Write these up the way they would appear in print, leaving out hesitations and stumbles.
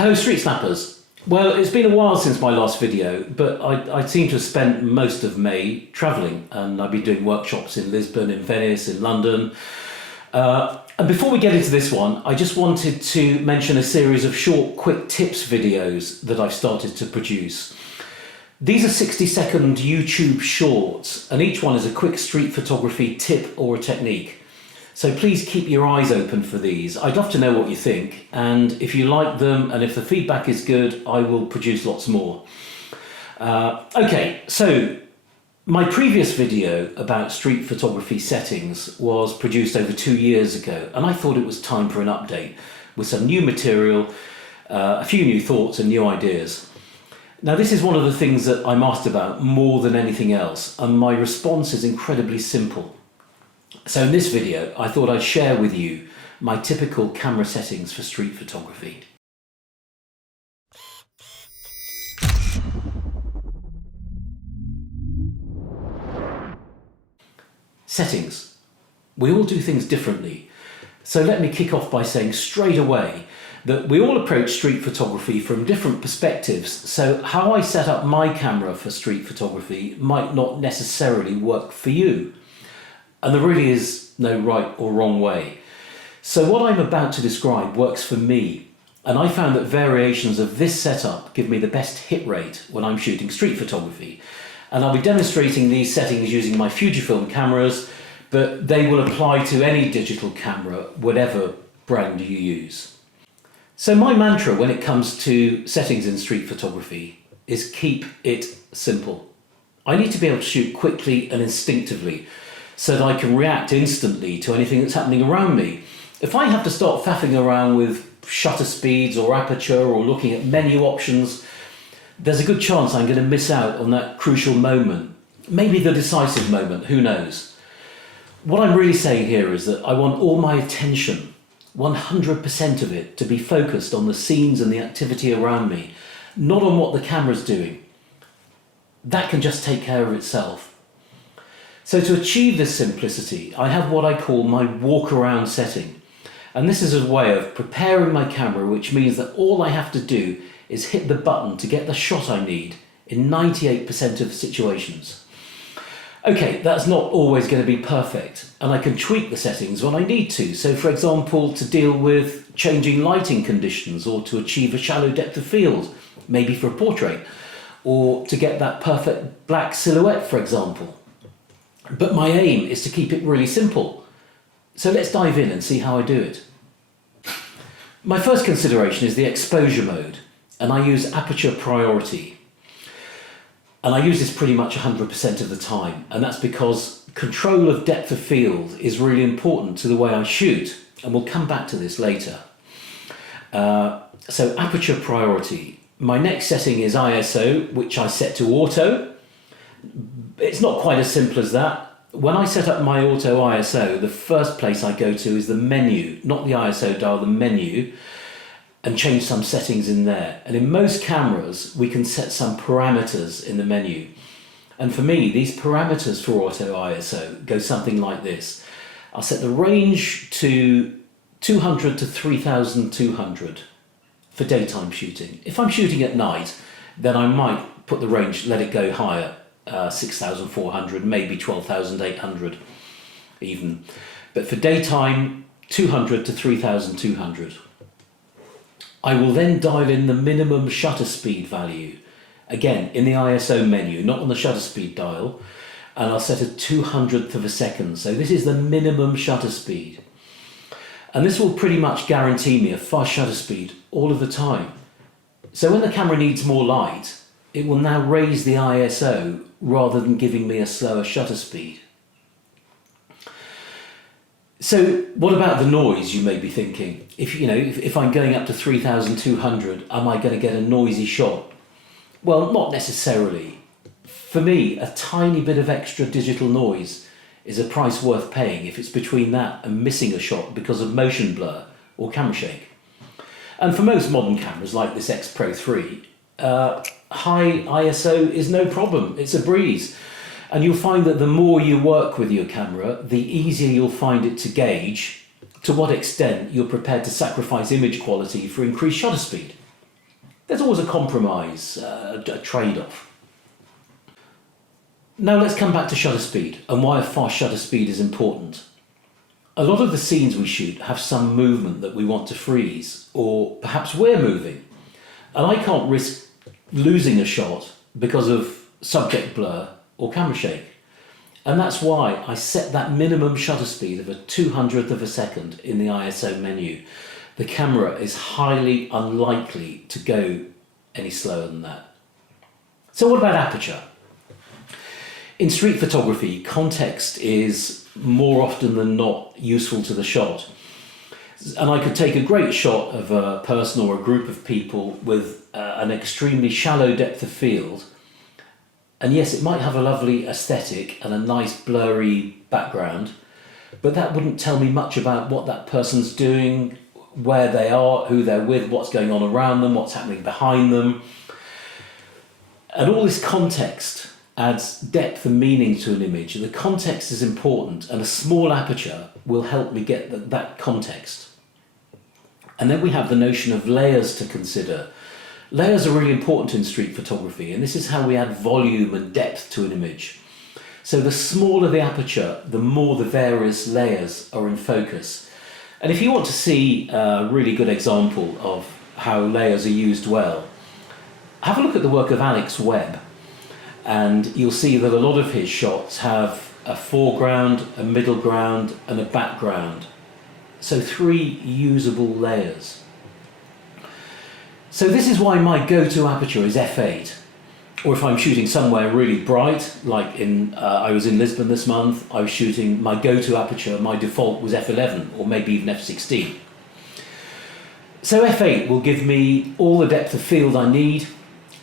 Hello StreetSnappers. Well, it's been a while since my last video, but I seem to have spent most of May travelling, and I've been doing workshops in Lisbon, in Venice, in London. And before we get into this one, I just wanted to mention a series of short, quick tips videos that I've started to produce. These are 60-second YouTube shorts, and each one is a quick street photography tip or a technique. So please keep your eyes open for these. I'd love to know what you think, and if you like them and if the feedback is good, I will produce lots more. Okay, so my previous video about street photography settings was produced over 2 years ago, and I thought it was time for an update with some new material, a few new thoughts and new ideas. Now, this is one of the things that I'm asked about more than anything else, and my response is incredibly simple. So in this video, I thought I'd share with you my typical camera settings for street photography. Settings. We all do things differently. So let me kick off by saying straight away that we all approach street photography from different perspectives. So how I set up my camera for street photography might not necessarily work for you. And there really is no right or wrong way. So what I'm about to describe works for me, and I found that variations of this setup give me the best hit rate when I'm shooting street photography. And I'll be demonstrating these settings using my Fujifilm cameras, but they will apply to any digital camera, whatever brand you use. So my mantra when it comes to settings in street photography is keep it simple. I need to be able to shoot quickly and instinctively, so that I can react instantly to anything that's happening around me. If I have to start faffing around with shutter speeds or aperture or looking at menu options, there's a good chance I'm going to miss out on that crucial moment. Maybe the decisive moment, who knows? What I'm really saying here is that I want all my attention, 100% of it, to be focused on the scenes and the activity around me, not on what the camera's doing. That can just take care of itself. So to achieve this simplicity, I have what I call my walk around setting. And this is a way of preparing my camera, which means that all I have to do is hit the button to get the shot I need in 98% of situations. Okay, that's not always going to be perfect, and I can tweak the settings when I need to. So for example, to deal with changing lighting conditions, or to achieve a shallow depth of field, maybe for a portrait, or to get that perfect black silhouette, for example. But my aim is to keep it really simple. So let's dive in and see how I do it. My first consideration is the exposure mode, and I use aperture priority. And I use this pretty much 100% of the time, and that's because control of depth of field is really important to the way I shoot, and we'll come back to this later. So aperture priority. My next setting is ISO, which I set to auto. It's not quite as simple as that. When I set up my auto ISO, the first place I go to is the menu, not the ISO dial, the menu, and change some settings in there. And in most cameras, we can set some parameters in the menu. And for me, these parameters for auto ISO go something like this. I'll set the range to 200 to 3200 for daytime shooting. If I'm shooting at night, then I might put the range, let it go higher. 6,400, maybe 12,800 even. But for daytime, 200 to 3,200. I will then dial in the minimum shutter speed value, again in the ISO menu, not on the shutter speed dial, and I'll set a 200th of a second. So this is the minimum shutter speed. And this will pretty much guarantee me a fast shutter speed all of the time. So when the camera needs more light, it will now raise the ISO rather than giving me a slower shutter speed. So what about the noise, you may be thinking? If I'm going up to 3,200, am I going to get a noisy shot? Well, not necessarily. For me, a tiny bit of extra digital noise is a price worth paying if it's between that and missing a shot because of motion blur or camera shake. And for most modern cameras like this X Pro 3, high ISO is no problem, it's a breeze. And you'll find that the more you work with your camera, the easier you'll find it to gauge to what extent you're prepared to sacrifice image quality for increased shutter speed. There's always a compromise, a trade-off. Now let's come back to shutter speed and why a fast shutter speed is important. A lot of the scenes we shoot have some movement that we want to freeze, or perhaps we're moving. And I can't risk losing a shot because of subject blur or camera shake. And that's why I set that minimum shutter speed of a 200th of a second in the ISO menu. The camera is highly unlikely to go any slower than that. So what about aperture? In street photography, context is more often than not useful to the shot. And I could take a great shot of a person or a group of people with an extremely shallow depth of field. And yes, it might have a lovely aesthetic and a nice blurry background, but that wouldn't tell me much about what that person's doing, where they are, who they're with, what's going on around them, what's happening behind them. And all this context adds depth and meaning to an image. The context is important, and a small aperture will help me get that context. And then we have the notion of layers to consider. Layers are really important in street photography, and this is how we add volume and depth to an image. So the smaller the aperture, the more the various layers are in focus. And if you want to see a really good example of how layers are used well, have a look at the work of Alex Webb. And you'll see that a lot of his shots have a foreground, a middle ground, and a background. So 3 usable layers. So this is why my go-to aperture is f8. Or if I'm shooting somewhere really bright, like I was in Lisbon this month, I was shooting, my go-to aperture, my default was f11, or maybe even f16. So f8 will give me all the depth of field I need,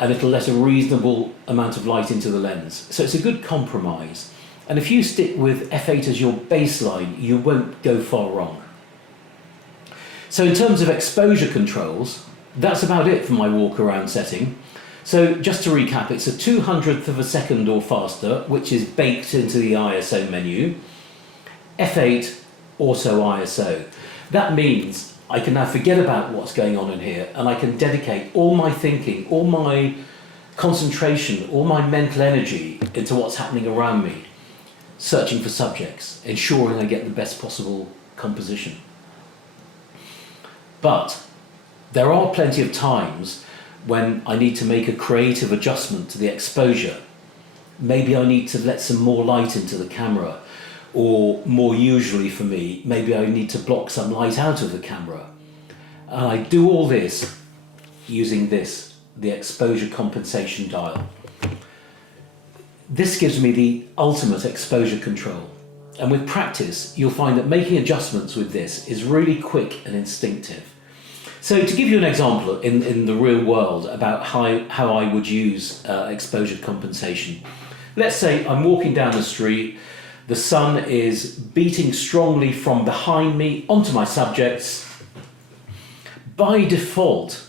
and it'll let a reasonable amount of light into the lens. So it's a good compromise. And if you stick with f8 as your baseline, you won't go far wrong. So in terms of exposure controls, that's about it for my walk around setting. So just to recap, it's a 200th of a second or faster, which is baked into the ISO menu. f8, also ISO. That means I can now forget about what's going on in here, and I can dedicate all my thinking, all my concentration, all my mental energy into what's happening around me, searching for subjects, ensuring I get the best possible composition. But there are plenty of times when I need to make a creative adjustment to the exposure. Maybe I need to let some more light into the camera, or more usually for me, maybe I need to block some light out of the camera. And I do all this using this, the exposure compensation dial. This gives me the ultimate exposure control. And with practice, you'll find that making adjustments with this is really quick and instinctive. So to give you an example in the real world about how I would use exposure compensation. Let's say I'm walking down the street, the sun is beating strongly from behind me onto my subjects. By default,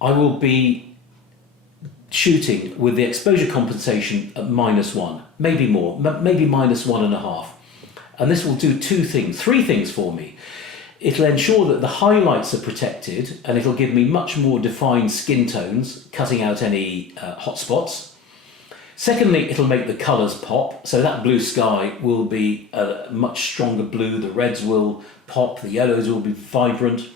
I will be shooting with the exposure compensation at -1, maybe more, maybe -1.5. And this will do 3 things for me. It'll ensure that the highlights are protected, and it'll give me much more defined skin tones, cutting out any hot spots. Secondly, it'll make the colours pop, so that blue sky will be a much stronger blue, the reds will pop, the yellows will be vibrant.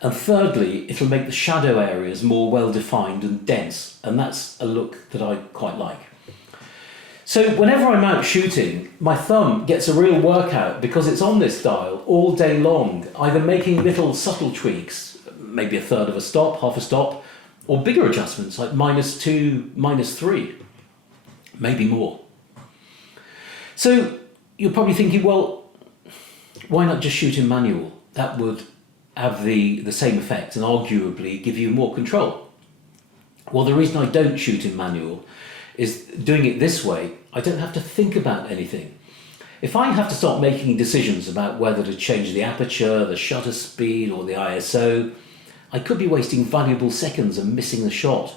And thirdly, it'll make the shadow areas more well defined and dense, and that's a look that I quite like. So whenever I'm out shooting, my thumb gets a real workout because it's on this dial all day long, either making little subtle tweaks, maybe a third of a stop, half a stop, or bigger adjustments like -2, -3, maybe more. So you're probably thinking, well, why not just shoot in manual? That would have the same effect and arguably give you more control. Well, the reason I don't shoot in manual is doing it this way, I don't have to think about anything. If I have to start making decisions about whether to change the aperture, the shutter speed, or the ISO, I could be wasting valuable seconds and missing the shot.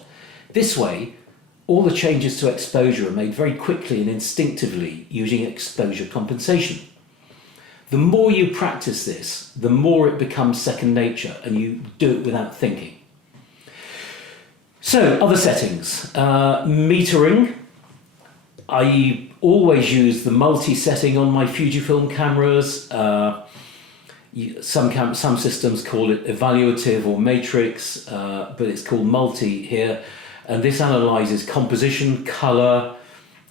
This way, all the changes to exposure are made very quickly and instinctively using exposure compensation. The more you practice this, the more it becomes second nature and you do it without thinking. So, other settings. Metering. I always use the multi-setting on my Fujifilm cameras. Some systems call it evaluative or matrix, but it's called multi here. And this analyzes composition, color,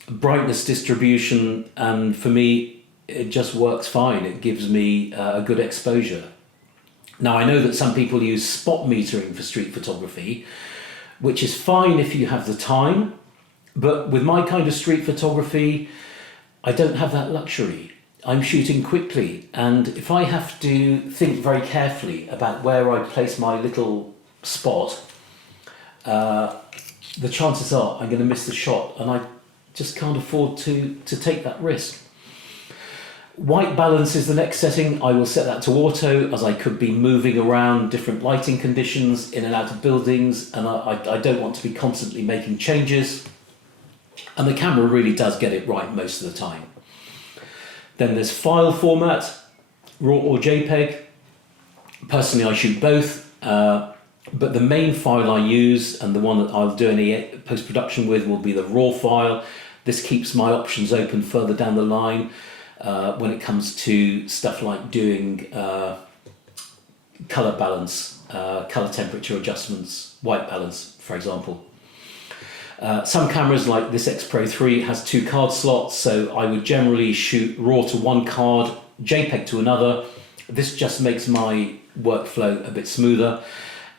brightness distribution, and for me, it just works fine. It gives me a good exposure. Now, I know that some people use spot metering for street photography, which is fine if you have the time, but with my kind of street photography, I don't have that luxury. I'm shooting quickly, and if I have to think very carefully about where I place my little spot, the chances are I'm going to miss the shot, and I just can't afford to take that risk. White balance is the next setting. I will set that to auto, as I could be moving around different lighting conditions in and out of buildings, and I don't want to be constantly making changes. And the camera really does get it right most of the time. Then there's file format, RAW or JPEG. Personally, I shoot both, but the main file I use, and the one that I'll do any post-production with, will be the RAW file. This keeps my options open further down the line. When it comes to stuff like doing color balance, color temperature adjustments, white balance, for example. Some cameras like this X Pro 3 has 2 card slots, so I would generally shoot RAW to one card, JPEG to another. This just makes my workflow a bit smoother,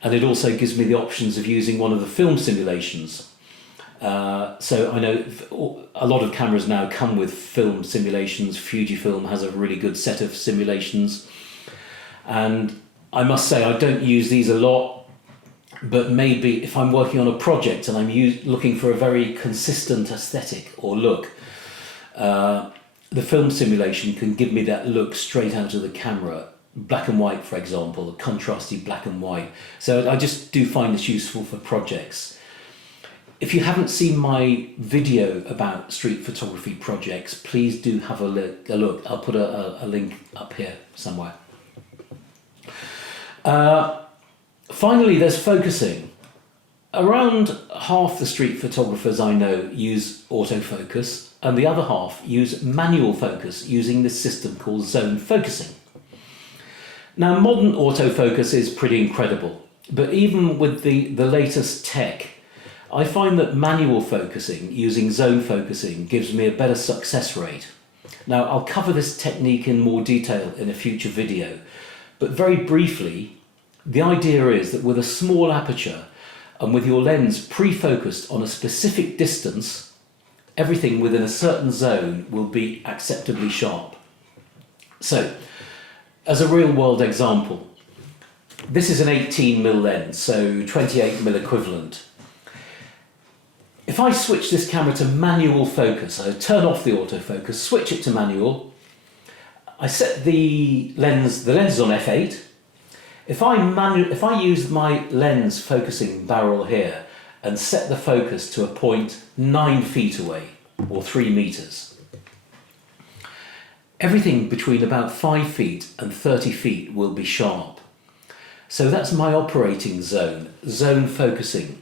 and it also gives me the options of using one of the film simulations. So I know a lot of cameras now come with film simulations. Fujifilm has a really good set of simulations, and I must say I don't use these a lot, but maybe if I'm working on a project and I'm looking for a very consistent aesthetic or look, the film simulation can give me that look straight out of the camera. Black and white, for example, a contrasty black and white. So I just do find this useful for projects. If you haven't seen my video about street photography projects, please do have a look. I'll put a link up here somewhere. Finally, there's focusing. Around half the street photographers I know use autofocus, and the other half use manual focus using this system called zone focusing. Now, modern autofocus is pretty incredible, but even with the latest tech, I find that manual focusing using zone focusing gives me a better success rate. Now, I'll cover this technique in more detail in a future video, but very briefly, the idea is that with a small aperture and with your lens pre-focused on a specific distance, everything within a certain zone will be acceptably sharp. So, as a real-world example, this is an 18mm lens, so 28mm equivalent. If I switch this camera to manual focus, I turn off the autofocus, switch it to manual, I set the lens is on f8. If I use my lens focusing barrel here and set the focus to a point 9 feet away, or 3 meters, everything between about 5 feet and 30 feet will be sharp. So that's my operating zone, zone focusing.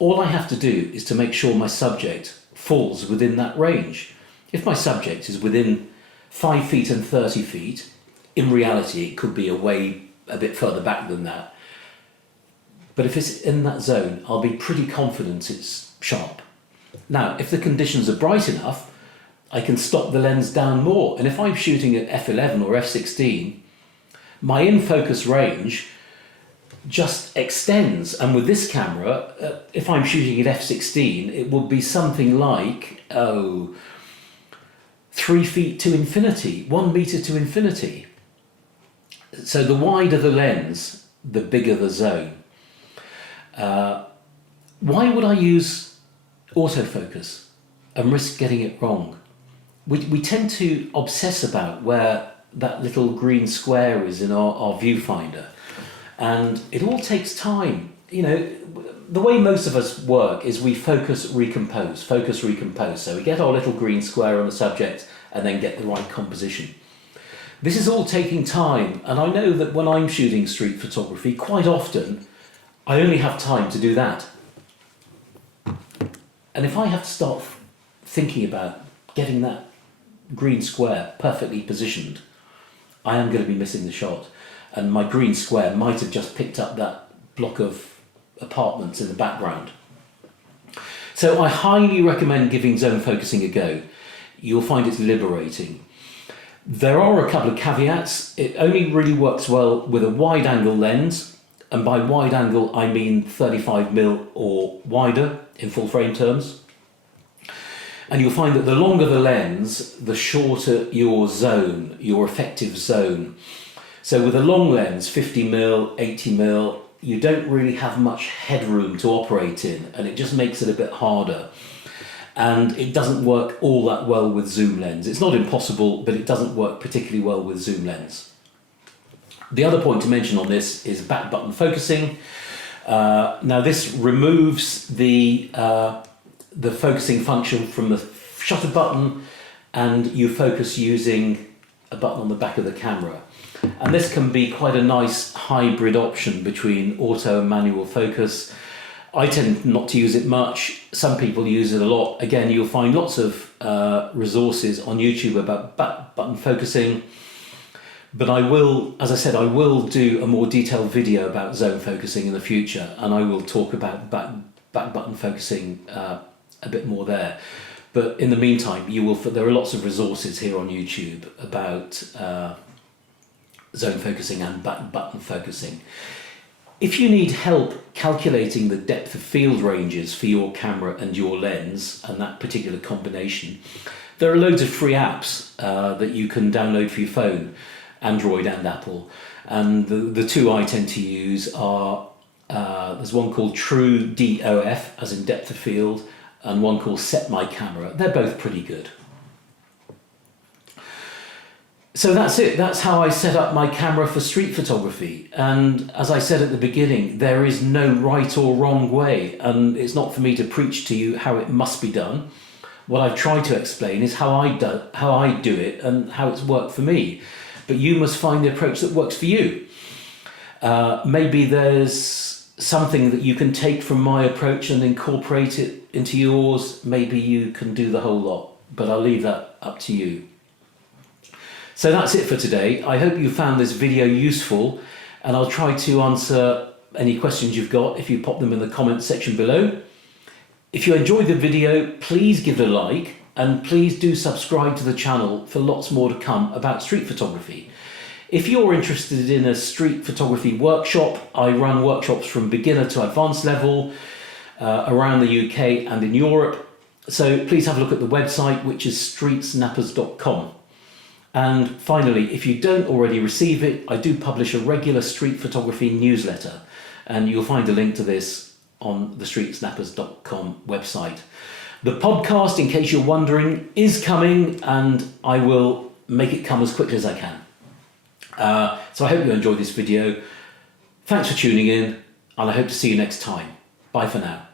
All I have to do is to make sure my subject falls within that range. If my subject is within 5 feet and 30 feet, in reality it could be a bit further back than that. But if it's in that zone, I'll be pretty confident it's sharp. Now, if the conditions are bright enough, I can stop the lens down more. And if I'm shooting at f11 or f16, my in-focus range just extends, and with this camera, if I'm shooting at f16, it would be something like 3 feet to infinity, 1 meter to infinity. So the wider the lens, the bigger the zone. Why would I use autofocus and risk getting it wrong? We tend to obsess about where that little green square is in our viewfinder. And it all takes time. You know, the way most of us work is we focus, recompose. So we get our little green square on the subject and then get the right composition. This is all taking time, and I know that when I'm shooting street photography, quite often I only have time to do that. And if I have to start thinking about getting that green square perfectly positioned, I am going to be missing the shot. And my green square might have just picked up that block of apartments in the background. So I highly recommend giving zone focusing a go. You'll find it's liberating. There are a couple of caveats. It only really works well with a wide angle lens, and by wide angle I mean 35mm or wider in full frame terms. And you'll find that the longer the lens, the shorter your zone, your effective zone. So with a long lens, 50mm, 80mm, you don't really have much headroom to operate in, and it just makes it a bit harder. And it doesn't work all that well with zoom lens. It's not impossible, but it doesn't work particularly well with zoom lens. The other point to mention on this is back button focusing. Now this removes the focusing function from the shutter button, and you focus using a button on the back of the camera. And this can be quite a nice hybrid option between auto and manual focus. I tend not to use it much. Some people use it a lot. Again, you'll find lots of resources on YouTube about back button focusing. But I will, as I said, I will do a more detailed video about zone focusing in the future, and I will talk about back button focusing a bit more there. But in the meantime, there are lots of resources here on YouTube about zone focusing and back button focusing. If you need help calculating the depth of field ranges for your camera and your lens and that particular combination, there are loads of free apps that you can download for your phone, Android and Apple. And the two I tend to use are, there's one called True DOF, as in depth of field, and one called Set My Camera. They're both pretty good. So that's it. That's how I set up my camera for street photography. And as I said at the beginning, there is no right or wrong way. And it's not for me to preach to you how it must be done. What I've tried to explain is how I do it and how it's worked for me. But you must find the approach that works for you. Maybe there's something that you can take from my approach and incorporate it into yours. Maybe you can do the whole lot, but I'll leave that up to you. So that's it for today. I hope you found this video useful, and I'll try to answer any questions you've got if you pop them in the comments section below. If you enjoyed the video, please give it a like, and please do subscribe to the channel for lots more to come about street photography. If you're interested in a street photography workshop, I run workshops from beginner to advanced level around the UK and in Europe. So please have a look at the website, which is StreetSnappers.com. And finally, if you don't already receive it, I do publish a regular street photography newsletter, and you'll find a link to this on the StreetSnappers.com website. The podcast, in case you're wondering, is coming, and I will make it come as quickly as I can. So I hope you enjoyed this video. Thanks for tuning in, and I hope to see you next time. Bye for now.